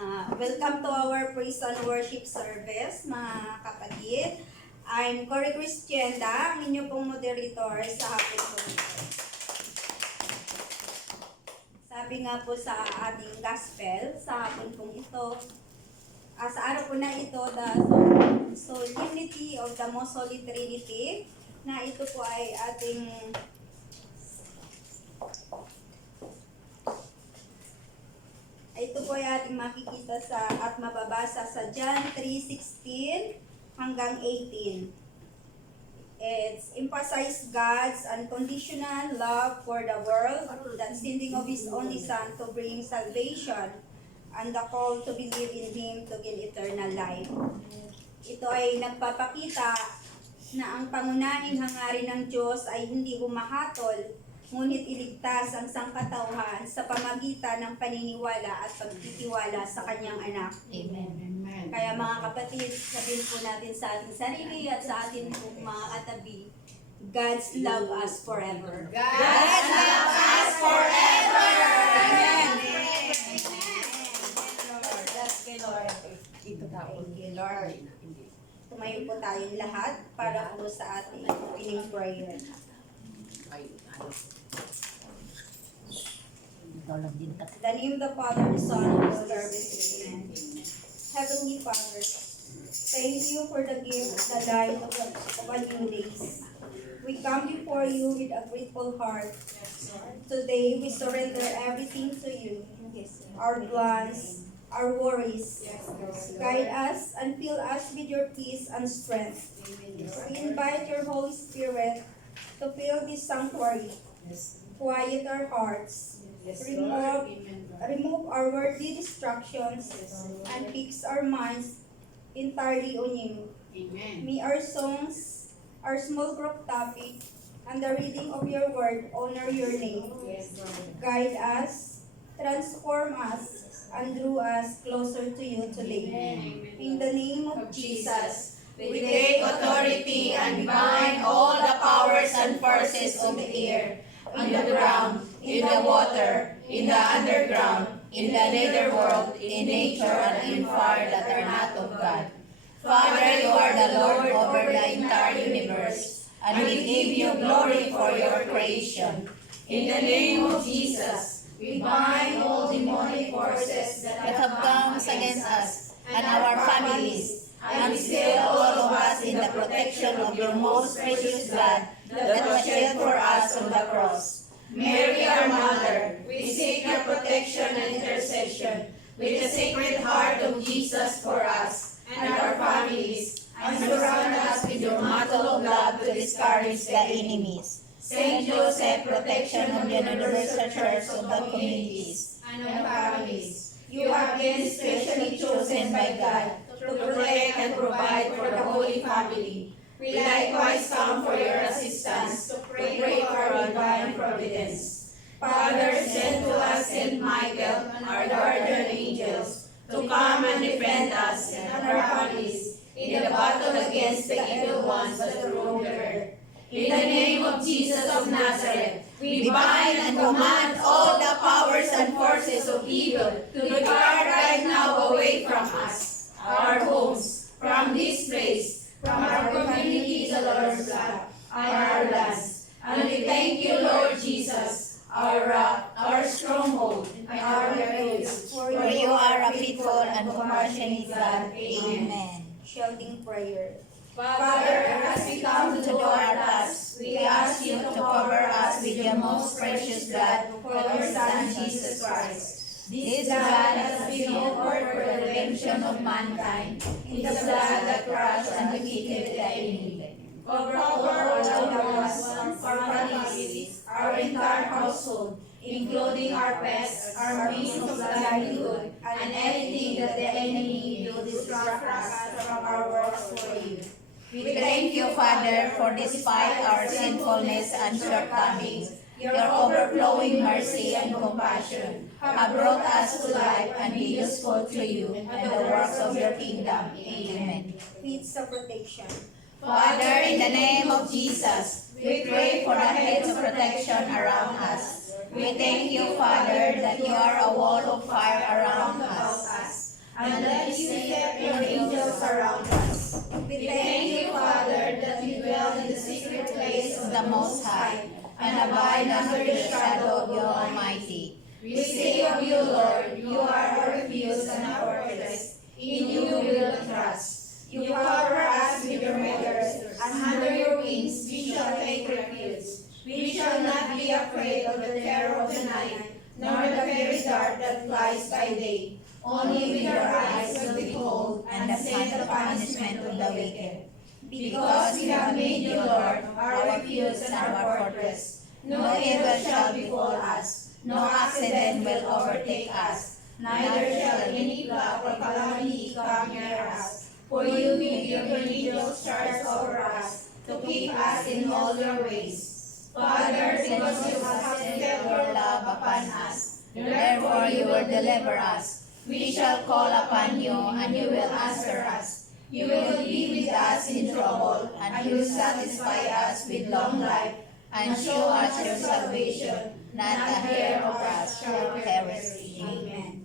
Welcome to our praise and worship service, mga kapatid. I'm Cory Cristienda, ang inyo pong moderator sa hapon po ito. Sabi nga po sa ating gospel, sa hapon pong ito, sa araw po na ito, the solemnity of the Most Holy Trinity, na ito po ay ating makikita at mababasa sa John 3:16 hanggang 18. It's emphasize God's unconditional love for the world, that sending of His only Son to bring salvation, and the call to believe in Him to gain eternal life. Ito ay nagpapakita na ang pangunahing hangarin ng Diyos ay hindi humahatol, ngunit iligtas ang sangkatauhan sa pamagitan ng paniniwala at pagtitiwala sa Kanyang anak. Amen. Kaya mga kapatid, sabihin po natin sa ating sarili at sa ating mga katabi, God's love us forever. God's love us forever. Amen. Thank you, Lord. Tumayo po tayong lahat para po sa ating opening prayer. The name of the Father, the Son, and the Holy Spirit. Amen. Heavenly Father, thank you for the gift, the light of a new day. We come before you with a grateful heart. Today, we surrender everything to you. Our plans, our worries. Guide us and fill us with your peace and strength. We invite your Holy Spirit to fill this sanctuary. Quiet our hearts. Remove our worldly distractions and fix our minds entirely on you. May our songs, our small group topic, and the reading of your word honor your name. Guide us, transform us, and draw us closer to you today. In the name of Jesus, We take authority and bind all the powers and forces of the air, in the ground, in the water, in the underground, in the netherworld, in nature, and in fire that are not of God. Father, you are the Lord over the entire universe, and we give you glory for your creation. In the name of Jesus, we bind all demonic forces that have come against us and our families, and seal all of us in the protection of your most precious blood that was shed for us on the cross. Mary, our Mother, we seek your protection and intercession with the Sacred Heart of Jesus for us and our families, and surround us with your mantle of love to discourage the enemies. Saint Joseph, protection of the universal church of the communities and of families, you have been specially chosen by God to protect and provide for the Holy Family. We likewise come for your assistance to pray for our divine providence. Father, send to us Saint Michael and our guardian angels to come and defend us and our families in the battle against the evil ones that rule the earth. In the name of Jesus of Nazareth, we bind and command all the powers and forces of evil to depart right now away from us, our homes, from this place, from our communities, the Lord's blood, and our lands. And we thank you, Lord Jesus, our rock, our stronghold, and our refuge. For you are a faithful and compassionate God. Amen. Shouting prayer. Father, as we come to do our task, we ask you to cover us with your most precious blood for your Son, Jesus Christ. This blood has been offered for the redemption of mankind, in the blood that crushed and defeated the enemy. Cover all our loved ones, our families, our entire household, including our pets, our means of livelihood, and anything that the enemy will distract us from our works for you. We thank you, Father, for despite our sinfulness and shortcomings, your overflowing mercy and compassion have brought us to life and be useful to you and the works of your kingdom. Amen. Feeds of protection. Father, in the name of Jesus, we pray for the hedge of protection around us. We thank you, Father, that you are a wall of fire around us. the Most High, and abide under the shadow of the Almighty. We say of you, Lord, you are our refuge and our fortress. In you we will trust. You cover us with your feathers, and under your wings we shall take refuge. We shall not be afraid of the terror of the night, nor the very dart that flies by day. Only with your eyes will behold and see the punishment of the wicked. Because we have made you, Lord, our refuge and our fortress. No evil shall befall us, no accident will overtake us, neither shall any plague or calamity come near us. For you give your angels charge over us, to keep us in all your ways. Father, because you have set your love upon us, therefore you will deliver us. We shall call upon you, and you will answer us. You will be with us in trouble, and you will satisfy us with long life, and show us your salvation. Not a hair of us shall perish. Amen.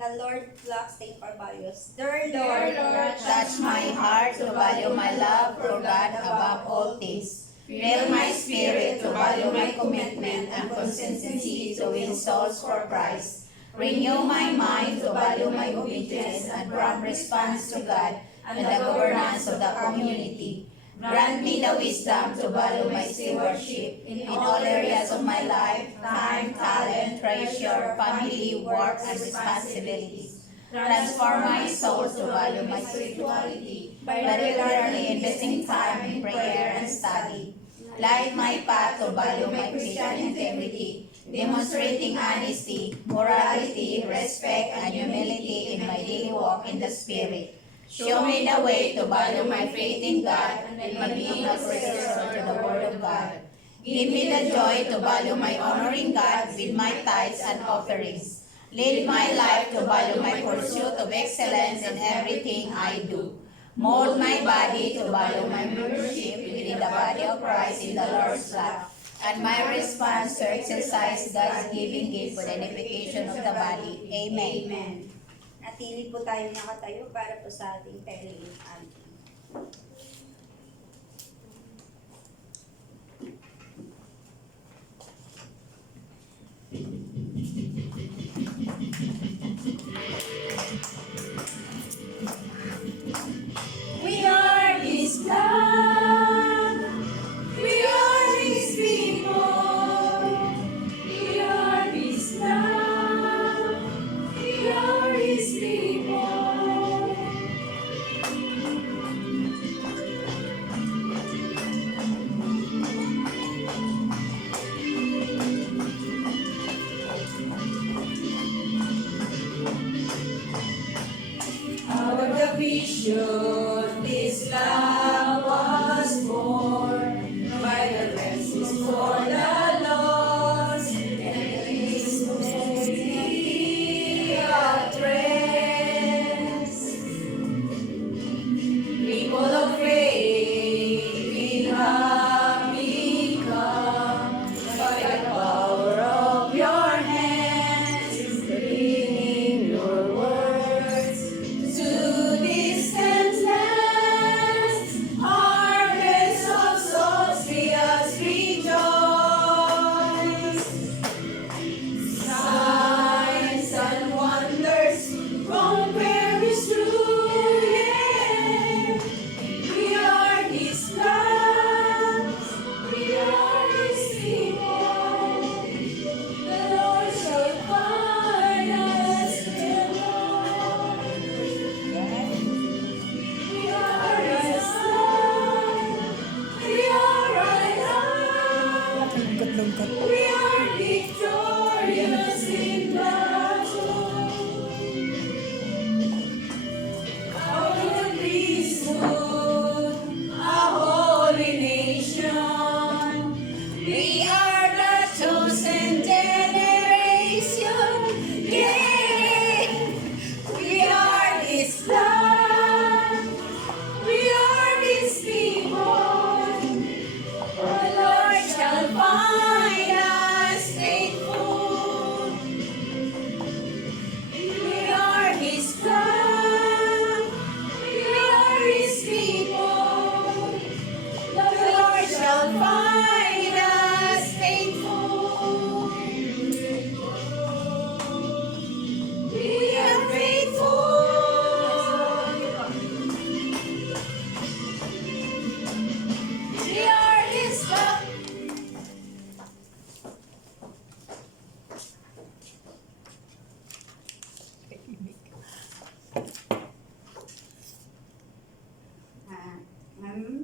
The Lord loves the impervious. Dear Lord, Lord, touch my heart to value my love for God above all things. Fill my spirit to value my commitment and consistency to win souls for Christ. Renew my mind to value my obedience and prompt response to God and the governance of the community. Grant me the wisdom to value my stewardship in all areas of my life, time, talent, treasure, family, work, and responsibilities. Transform my soul to value my spirituality by regularly investing time in prayer and study. Light my path to value my Christian integrity, demonstrating honesty, morality, respect, and humility in my daily walk in the Spirit. Show me the way to value my faith in God and my being a precursor to the Word of God. Give me the joy to value my honoring God with my tithes and offerings. Lead my life to value my pursuit of excellence in everything I do. Mold my body to value my membership within the body of Christ in the Lord's love, and my response to exercise God's giving gift for the edification of the body. Amen. Amen. Natili po tayo nakatayo para po sa ating Pelein Anti. We are His blood. We are His people. We are His blood. We are His people. Out of the vision, this love was born. By the restless for the lost, and His mercy at rest. People of faith, we have become by the power of your hands, bringing your words to distant lands.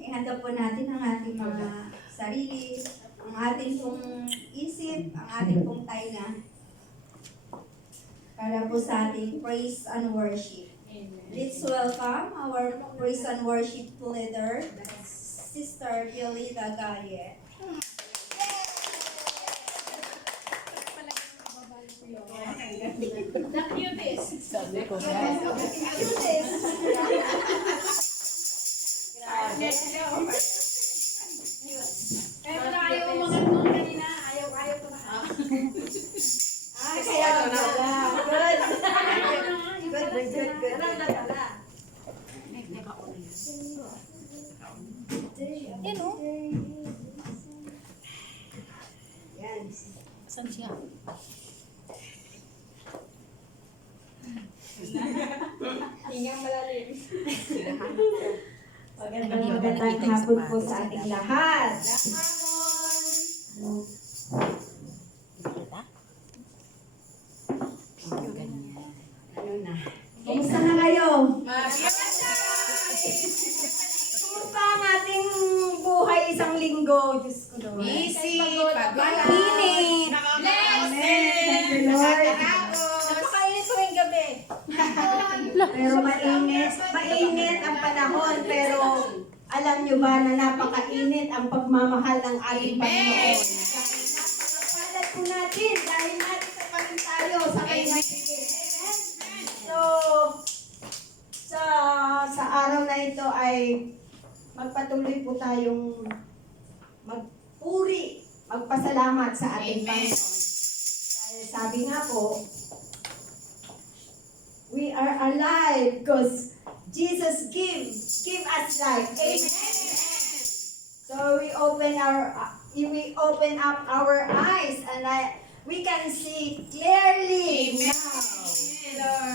Ihanda po natin ang ating mga sarili, ang ating pong isip, ang ating pong tainga. Para po sa ating praise and worship. Let's welcome our praise and worship leader, Sister Yolita Gaye. The cutest. Sabi ko. Kaya pala ayaw umangat noon kanina. Ayaw ko na. Kaya pala. Good. Alam na pala. Yan. Saan siya? Hingang malalim. Magandang hapon po sa ating lahat. Ano na? Kumusta na kayo? Kumusta ang ating buhay isang linggo? Diyos ko naman. Busy, Mainit. Thank you, Lord. Napakainit ko yung gabi. Pero mainit ang panahon, pero alam nyo ba na napakainit ang pagmamahal ng ating Panginoon. Napakapalat po natin dahil natin pa rin tayo sa kanyang higit. So, sa araw na ito ay magpatuloy po tayong magpuri, magpasalamat sa ating Panginoon. Dahil sabi nga po, we are alive because Jesus give us life. Amen. So we open up our eyes and we can see clearly now.